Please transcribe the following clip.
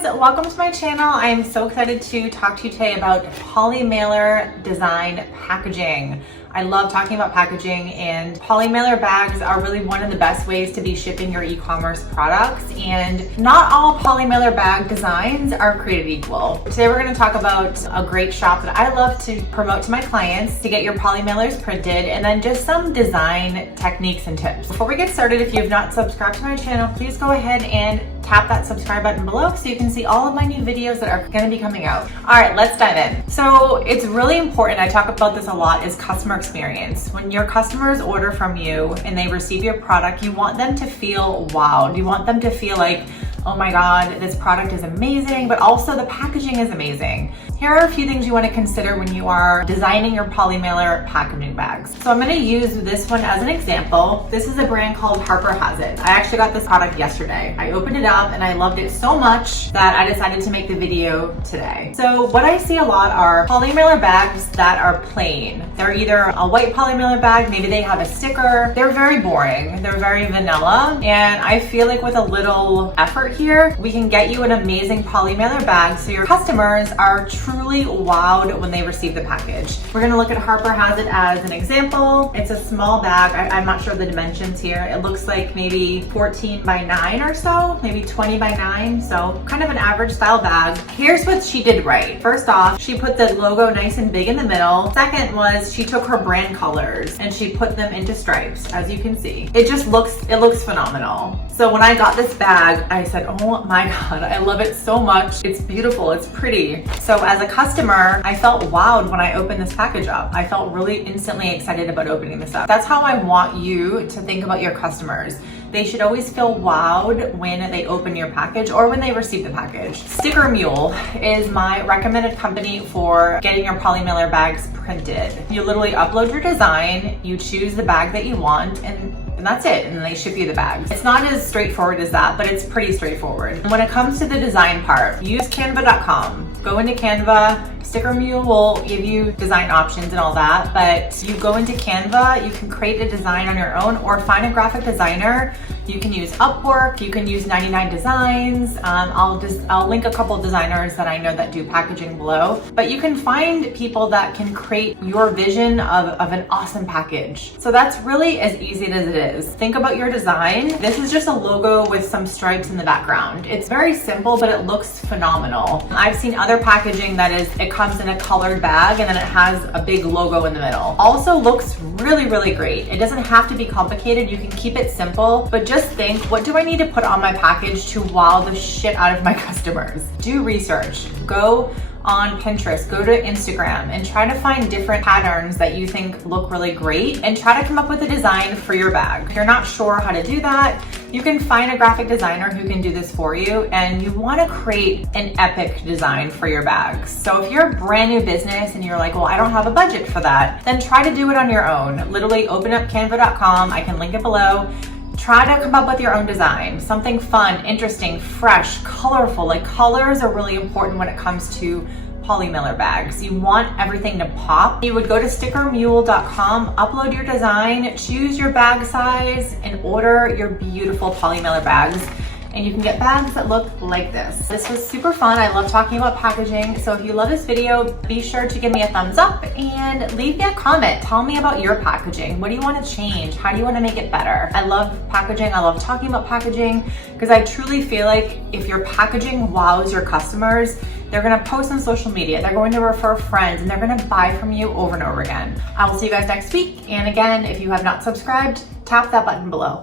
guys, welcome to my channel. I am so excited to talk to you today about Polymailer design packaging. I love talking about packaging, and Polymailer bags are really one of the best ways to be shipping your e-commerce products, and not all Polymailer bag designs are created equal. Today we're going to talk about a great shop that I love to promote to my clients to get your Polymailers printed, and then just some design techniques and tips. Before we get started, if you have not subscribed to my channel, please go ahead and tap that subscribe button below so you can see all of my new videos that are going to be coming out. All right, let's dive in. So it's really important, I talk about this a lot, is customer experience. When your customers order from you and they receive your product, you want them to feel wowed. You want them to feel like, oh my God, this product is amazing, but also the packaging is amazing. Here are a few things you want to consider when you are designing your Polymailer packaging bags. So I'm going to use this one as an example. This is a brand called Harper has it. I actually got this product yesterday. I opened it up and I loved it so much that I decided to make the video today. So what I see a lot are Polymailer bags that are plain. They're either a white Polymailer bag, maybe they have a sticker. They're very boring. They're very vanilla. And I feel like with a little effort here, we can get you an amazing Polymailer bag so your customers are truly wowed when they receive the package. We're gonna look at Harper has it as an example. It's a small bag. I'm not sure the dimensions here. It looks like maybe 14 by 9 or so, maybe 20 by 9, so kind of an average style bag. Here's what she did right. First off, she put the logo nice and big in the middle. Second was she took her brand colors and she put them into stripes, as you can see. It looks phenomenal. So when I got this bag, I said, oh my God, I love it so much. It's beautiful, it's pretty. So as a customer, I felt wowed when I opened this package up. I felt really instantly excited about opening this up. That's how I want you to think about your customers. They should always feel wowed when they open your package or when they receive the package. Sticker Mule is my recommended company for getting your Polymailer bags printed. You literally upload your design, you choose the bag that you want, and that's it, and then they ship you the bags. It's not as straightforward as that, but it's pretty straightforward. When it comes to the design part, use canva.com. Go into Canva. Sticker Mule will give you design options and all that, but you go into Canva, you can create a design on your own or find a graphic designer. You can use Upwork, you can use 99 Designs. I'll link a couple of designers that I know that do packaging below, but you can find people that can create your vision of an awesome package. So that's really as easy as it is. Think about your design. This is just a logo with some stripes in the background. It's very simple, but it looks phenomenal. I've seen other packaging that it comes in a colored bag and then it has a big logo in the middle. Also looks really, really great. It doesn't have to be complicated. You can keep it simple, but just think, what do I need to put on my package to wow the shit out of my customers? Do research. Go on Pinterest, go to Instagram, and try to find different patterns that you think look really great and try to come up with a design for your bag. If you're not sure how to do that, you can find a graphic designer who can do this for you, and you want to create an epic design for your bags. So if you're a brand new business and you're like, well, I don't have a budget for that, then try to do it on your own. Literally open up canva.com. I can link it below. Try to come up with your own design, something fun, interesting, fresh, colorful. Like colors are really important when it comes to Polymailer bags. You want everything to pop. You would go to stickermule.com, upload your design, choose your bag size, and order your beautiful Polymailer bags. And you can get bags that look like this. This was super fun. I love talking about packaging. So if you love this video, be sure to give me a thumbs up and leave me a comment. Tell me about your packaging. What do you want to change? How do you want to make it better? I love packaging. I love talking about packaging because I truly feel like if your packaging wows your customers, they're gonna post on social media, they're going to refer friends, and they're gonna buy from you over and over again. I will see you guys next week. And again, if you have not subscribed, tap that button below.